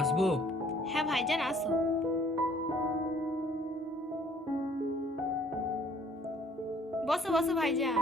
আসবো? হ্যাঁ ভাইজান, আসো। বসো বসো ভাইজান।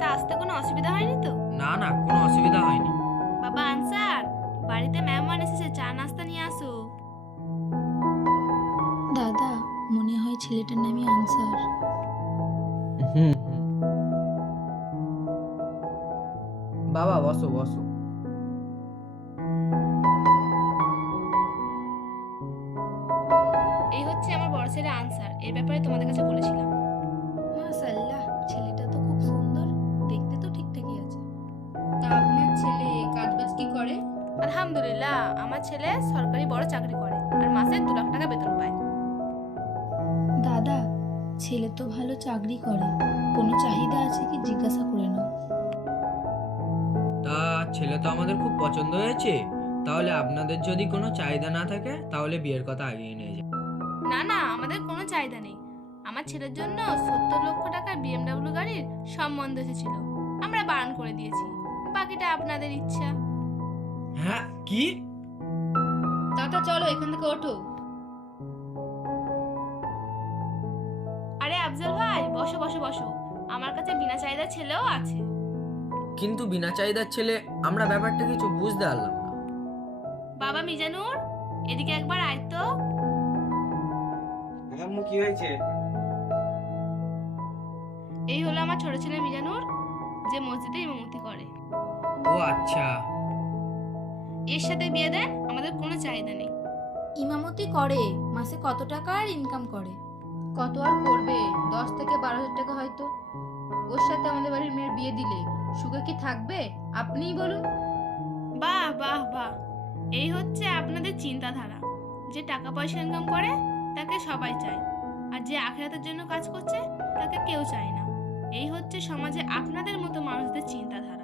তা আসতে কোনো অসুবিধা হয়নি তো? না না, কোনো অসুবিধা হয়নি। বাবা আনসার, বাড়িতে মেহমান এসেছে, চা নাস্তা নিয়ে আসো। দাদা, মনে হয় ছেলেটার নামই আনসার। হুম বাবা বসো বসো। এই হচ্ছে আমার বড় ছেলে আনসার, এর ব্যাপারে তোমাদের কাছে বলেছিলাম। মাশাআল্লাহ, ছেলেটা তো খুব সুন্দর, দেখতে তো ঠিকঠাকই আছে। তা আপনার ছেলে কাজবাজ কি করে? আলহামদুলিল্লাহ, আমার ছেলে সরকারি বড় চাকরি করে আর মাসে 2 লাখ টাকা বেতন পায়। দাদা, ছেলে তো ভালো চাকরি করে, কোনো চাহিদা আছে কি জিজ্ঞাসা করে নাও। তা ছেলে তো আমাদের খুব পছন্দ হয়েছে, তাহলে আপনাদের যদি কোনো চাহিদা না থাকে তাহলে বিয়ের কথা এগিয়ে নিয়ে যান। না না, আমাদের কোনো চাহিদা নেই। আমার ছেলের জন্য 70 লক্ষ টাকার BMW গাড়ির সম্বন্ধ এসেছিল, আমরা বারণ করে দিয়েছি। বাকিটা আপনাদের ইচ্ছা। হ্যাঁ কি? চাচা চলো এখান থেকে ওঠো। আরে আফজল ভাই, বসো বসো বসো। আমার কাছে বিনা চাহিদার ছেলেও আছে। কিন্তু বিনা চাহিদার ছেলে, আমরা ব্যাপারটা কিছু বুঝতে পারলাম না। বাবা মিজানুর, এদিকে একবার আয় তো। আম্মু কি হয়েছে? এই হলো আমার ছোট ছেলে মিজানুর, যে মসজিদে ইমামতি করে। ও আচ্ছা। এর সাথে বিয়ে দেন, আমাদের কোনো চাহিদা নেই। ইমামতি করে, মাসে কত টাকার ইনকাম করে? কত আর করবে, 10 থেকে 12,000 টাকা হয়তো। ওর সাথে আমাদের বাড়ির মেয়ের বিয়ে দিলে সুখে কি থাকবে আপনিই বলুন। বাহ বাহ বাহ, এই হচ্ছে আপনাদের চিন্তাধারা। যে টাকা পয়সা ইনকাম করে তাকে সবাই চায়, আর যে আখিরাতের জন্য কাজ করছে তাকে কেউ চায় না। এই হচ্ছে সমাজে আপনাদের মতো মানুষদের চিন্তাধারা।